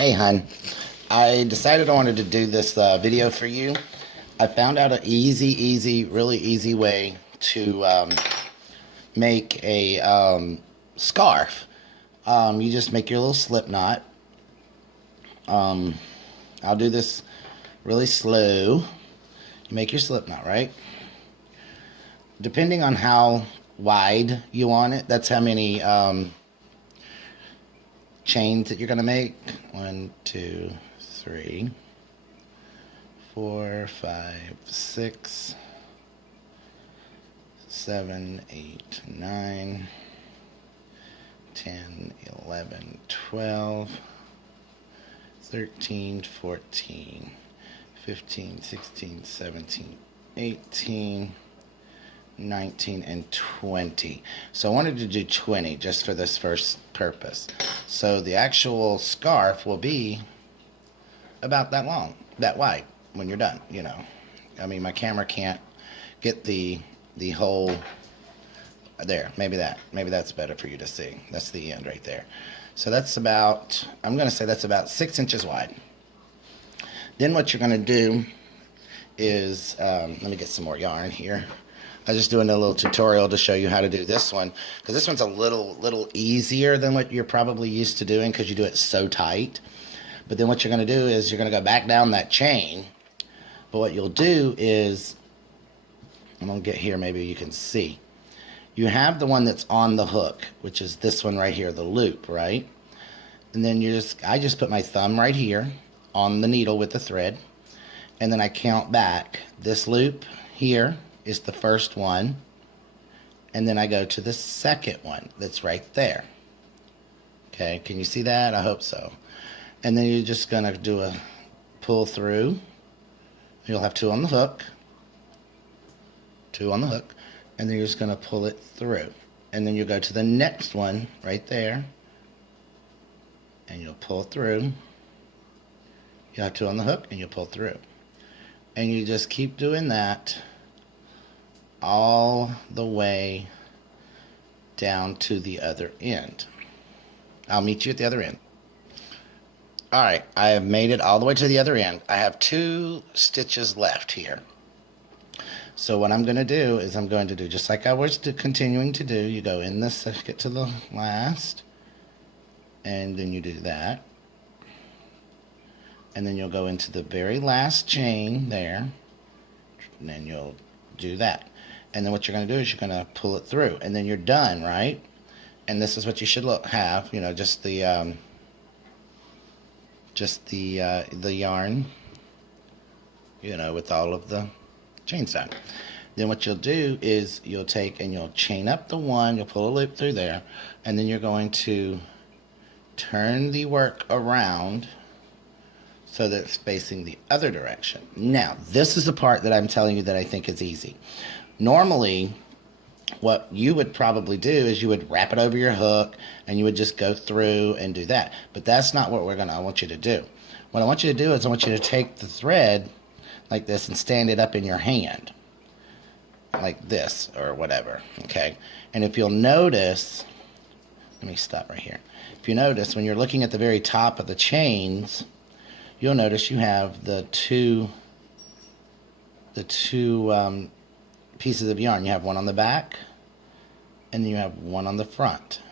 Hey hun, I decided I wanted to do this video for you. I found out an really easy way to make a scarf. You just make your little slip knot. I'll do this really slow. You make your slip knot, right? Depending on how wide you want it, that's how many chains that you're going to make. 1, 2, 3, 4, 5, 6, 7, 8, 9, 10, 11, 12, 13, 14, 15, 16, 17, 18, 19, and 20. So I wanted to do 20 just for this first purpose. So the actual scarf will be about that long, that wide when you're done, you know. I mean, my camera can't get the whole there. Maybe that's better for you to see. That's the end right there. So that's about, I'm going to say that's about 6 inches wide. Then what you're going to do is, let me get some more yarn here. I was just doing a little tutorial to show you how to do this one, because this one's a little easier than what you're probably used to doing because you do it so tight. But then what you're going to do is you're going to go back down that chain. But what you'll do is, I'm going to get here, maybe you can see. You have the one that's on the hook, which is this one right here, the loop, right? And then I just put my thumb right here on the needle with the thread, and then I count back. This loop here is the first one, and then I go to the second one that's right there. Okay, can you see that? I hope so. And then you're just gonna do a pull through. You'll have 2 on the hook, 2 on the hook, and then you're just gonna pull it through. And then you'll go to the next one right there, and you'll pull through. You'll have 2 on the hook, and you'll pull through. And you just keep doing that all the way down to the other end. I'll meet you at the other end. Alright, I have made it all the way to the other end. I have 2 stitches left here. So what I'm going to do is I'm going to do just like I was continuing to do. You go in this, get to the last, and then you do that. And then you'll go into the very last chain there, and then you'll do that. And then what you're going to do is you're going to pull it through, and then you're done, right? And this is what you should have, you know, just the yarn, you know, with all of the chains done. Then what you'll do is you'll take and you'll chain up the one, you'll pull a loop through there, and then you're going to turn the work around so that it's facing the other direction. Now, this is the part that I'm telling you that I think is easy. Normally, what you would probably do is you would wrap it over your hook and you would just go through and do that. But that's not what I want you to do. What I want you to do is I want you to take the thread like this and stand it up in your hand. Like this or whatever, okay? And if you'll notice, let me stop right here. If you notice, when you're looking at the very top of the chains, you'll notice you have the two pieces of yarn. You have one on the back, and then you have one on the front.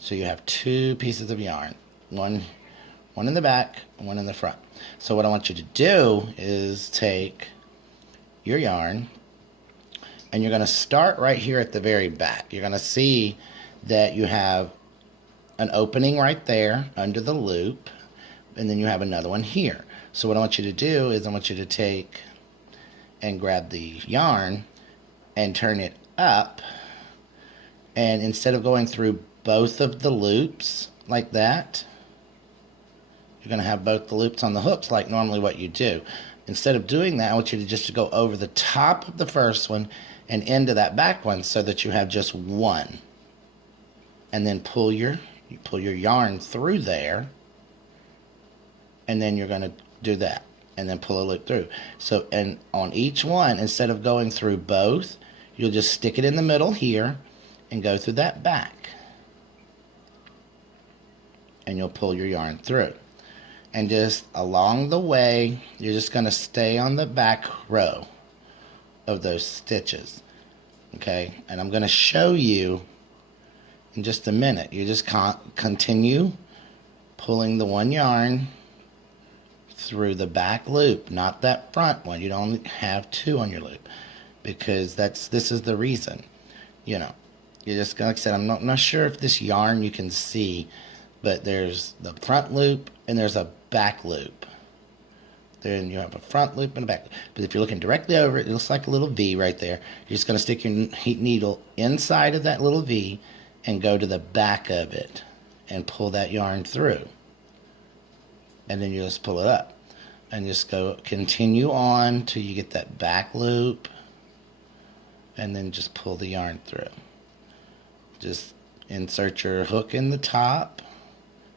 So you have 2 pieces of yarn, one in the back, one in the front. So what I want you to do is take your yarn, and you're going to start right here at the very back. You're going to see that you have an opening right there under the loop, and then you have another one here. So what I want you to do is I want you to take and grab the yarn and turn it up, and instead of going through both of the loops like that, you're going to have both the loops on the hooks like normally what you do. Instead of doing that, I want you to just go over the top of the first one and into that back one so that you have just one, and then pull your yarn through there, and then you're going to do that and then pull a loop through. So, and on each one, instead of going through both, you'll just stick it in the middle here and go through that back. and you'll pull your yarn through. And just along the way, you're just going to stay on the back row of those stitches. Okay, and I'm going to show you in just a minute. You just continue pulling the one yarn through the back loop, not that front one. You don't have two on your loop, because this is the reason. You know, you're just going, like I said, I'm not sure if this yarn you can see, but there's the front loop and there's a back loop. Then you have a front loop and a back loop. But if you're looking directly over it, it looks like a little V right there. You're just going to stick your heat needle inside of that little V and go to the back of it and pull that yarn through. And then you just pull it up and just continue on till you get that back loop, and then just pull the yarn through. Just insert your hook in the top,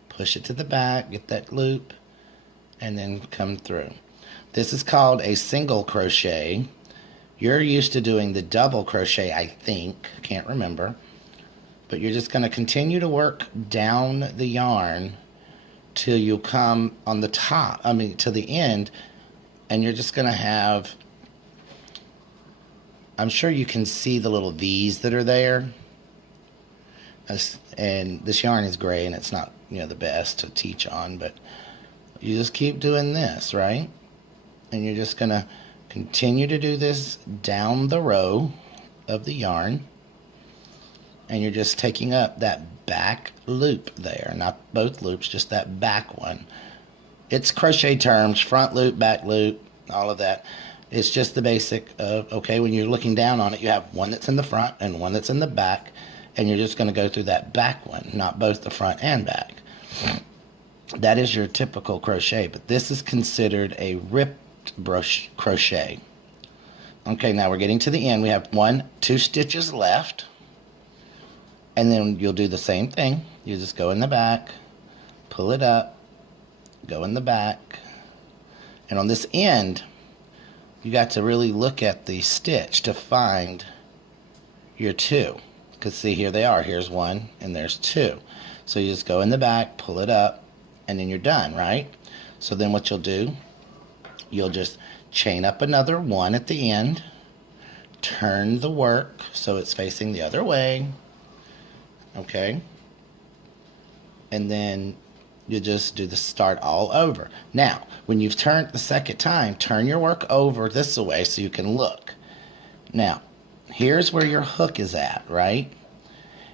push it to the back, get that loop, and then come through. This is called a single crochet. You're used to doing the double crochet, I think. Can't remember. But you're just going to continue to work down the yarn till you come on the top, to the end, and you're just going to have, I'm sure you can see the little V's that are there. And this yarn is gray and it's not, the best to teach on, but you just keep doing this, right? And you're just going to continue to do this down the row of the yarn. And you're just taking up that back loop there. Not both loops, just that back one. It's crochet terms, front loop, back loop, all of that. It's just the basic of, okay, when you're looking down on it, you have one that's in the front and one that's in the back. And you're just going to go through that back one, not both the front and back. That is your typical crochet, but this is considered a ripped crochet. Okay, now we're getting to the end. We have 2 stitches left, and then you'll do the same thing. You just go in the back, pull it up, go in the back, and on this end, you got to really look at the stitch to find your 2. Because see, here they are. Here's 1 and there's 2. So you just go in the back, pull it up, and then you're done, right? So then what you'll do, you'll just chain up another 1 at the end, turn the work so it's facing the other way, okay? And then you just do the start all over. Now, when you've turned the second time, turn your work over this way so you can look. Now, here's where your hook is at, right?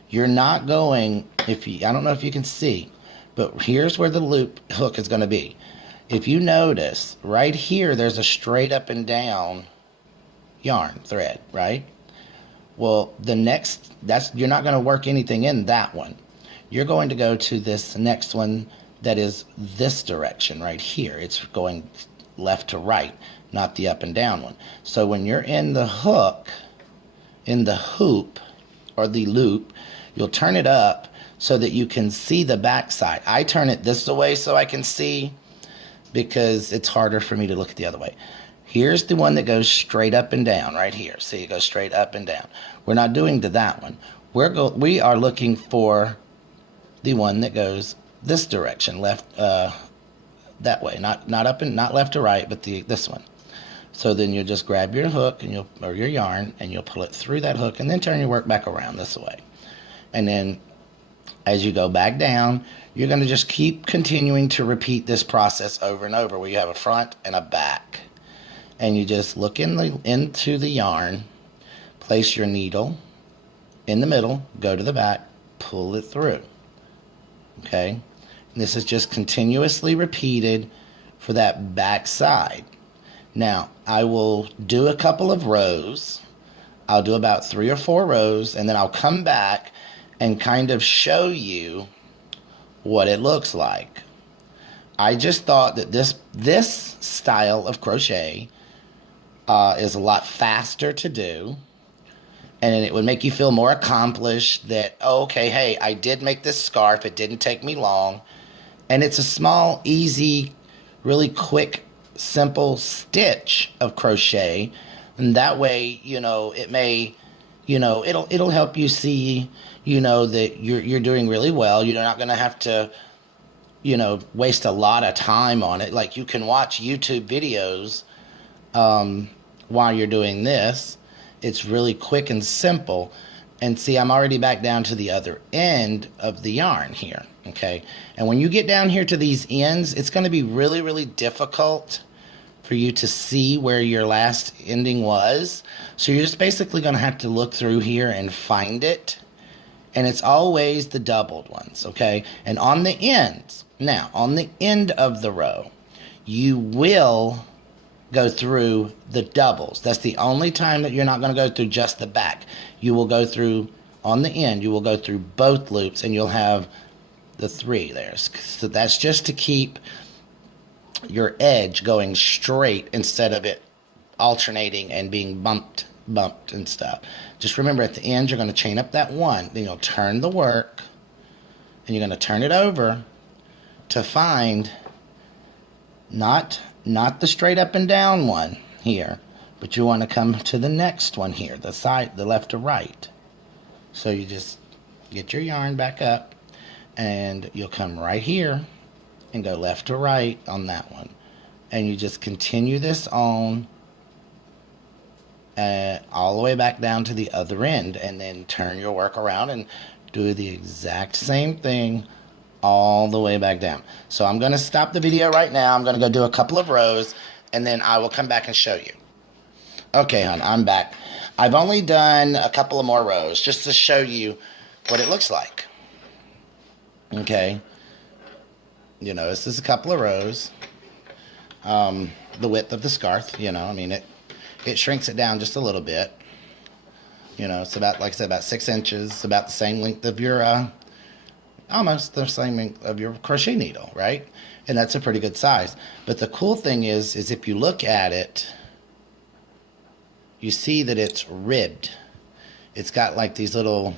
You're not going, I don't know if you can see, but here's where the loop hook is going to be. If you notice, right here, there's a straight up and down yarn thread, right? Well, you're not going to work anything in that one. You're going to go to this next one that is this direction right here. It's going left to right, not the up and down one. So when you're in the hook, in the hoop or the loop, you'll turn it up so that you can see the back side. I turn it this way so I can see, because it's harder for me to look at the other way. Here's the one that goes straight up and down right here. See, it goes straight up and down. We're not doing to that one. We are looking for the one that goes this direction, left, that way, not left to right, but this one. So then you'll just grab your hook and or your yarn, and you'll pull it through that hook, and then turn your work back around this way. And then as you go back down, you're going to just keep continuing to repeat this process over and over, where you have a front and a back. And you just look into the yarn, place your needle in the middle, go to the back, pull it through. Okay? And this is just continuously repeated for that back side. Now, I will do a couple of rows. I'll do about 3 or 4 rows, and then I'll come back and kind of show you what it looks like. I just thought that this style of crochet is a lot faster to do, and it would make you feel more accomplished that, oh, okay, hey, I did make this scarf. It didn't take me long, and it's a small, easy, really quick, simple stitch of crochet, and that way, it may, it'll help you see, that you're doing really well. You're not going to have to you know, waste a lot of time on it. Like, you can watch YouTube videos while you're doing this. It's really quick and simple. And see, I'm already back down to the other end of the yarn here, okay? And when you get down here to these ends, it's going to be really, really difficult for you to see where your last ending was. So you're just basically going to have to look through here and find it. And it's always the doubled ones, okay? And on the ends, now, on the end of the row, you will go through the doubles. That's the only time that you're not going to go through just the back. You will go through, on the end, you will go through both loops, and you'll have the 3 there. So that's just to keep your edge going straight instead of it alternating and being bumped and stuff. Just remember, at the end, you're going to chain up that 1, then you'll turn the work, and you're going to turn it over to find not the straight up and down one here, but you want to come to the next one here, the side, the left to right. So you just get your yarn back up, and you'll come right here and go left to right on that one. And you just continue this on all the way back down to the other end, and then turn your work around and do the exact same thing all the way back down. So I'm going to stop the video right now. I'm going to go do a couple of rows, and then I will come back and show you. Okay, hon, I'm back. I've only done a couple of more rows just to show you what it looks like. Okay. You know, this is a couple of rows. The width of the scarf, you know, I mean, it shrinks it down just a little bit. You know, it's about, like I said, about 6 inches, about the same length of your, almost the same length of your crochet needle, right? And that's a pretty good size. But the cool thing is if you look at it, you see that it's ribbed. It's got like these little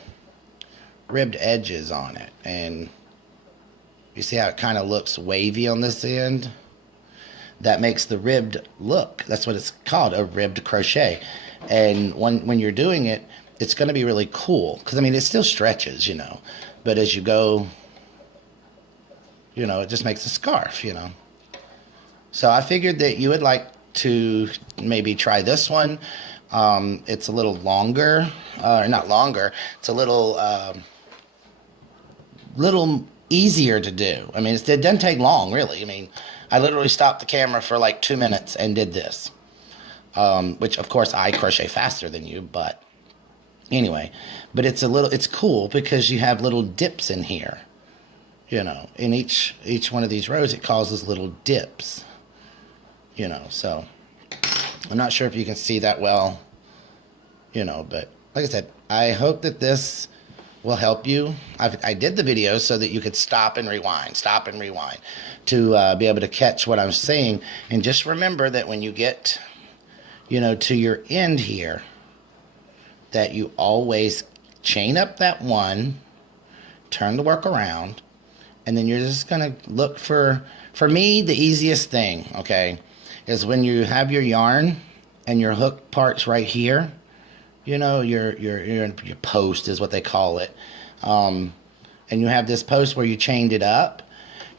ribbed edges on it. And you see how it kind of looks wavy on this end? That makes the ribbed look. That's what it's called, a ribbed crochet. And when you're doing it, it's going to be really cool. Because, I mean, it still stretches, you know. But as you go, you know, it just makes a scarf, you know. So I figured that you would like to maybe try this one. It's a little longer. Not longer. It's a little easier to do. I mean, it doesn't take long, really. I mean, I literally stopped the camera for like 2 minutes and did this. Which, of course, I crochet faster than you, but anyway. But it's cool because you have little dips in here. You know, in each one of these rows, it causes little dips. You know, so I'm not sure if you can see that well. You know, but like I said, I hope that this will help you. I did the video so that you could stop and rewind to be able to catch what I'm saying. And just remember that when you get, you know, to your end here, that you always chain up that 1, turn the work around, and then you're just going to look for me, the easiest thing, okay, is when you have your yarn and your hook parts right here, you know, your post is what they call it, and you have this post where you chained it up,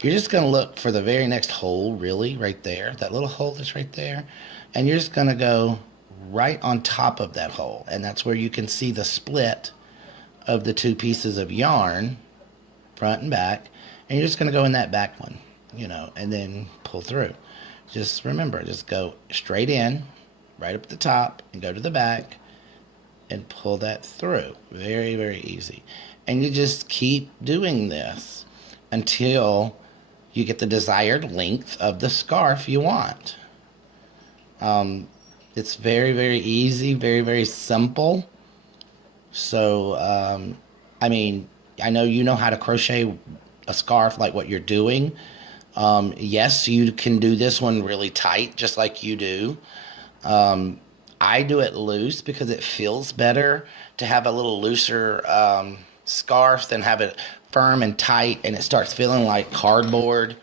you're just going to look for the very next hole, really, right there, that little hole that's right there, and you're just going to go right on top of that hole, and that's where you can see the split of the 2 pieces of yarn, front and back, and you're just going to go in that back one, you know, and then pull through. Just remember, just go straight in, right up at the top, and go to the back, and pull that through. Very, very easy. And you just keep doing this until you get the desired length of the scarf you want. It's very, very easy, very, very simple. So, I mean, I know you know how to crochet a scarf like what you're doing. Yes, you can do this one really tight, just like you do. I do it loose because it feels better to have a little looser scarf than have it firm and tight, and it starts feeling like cardboard.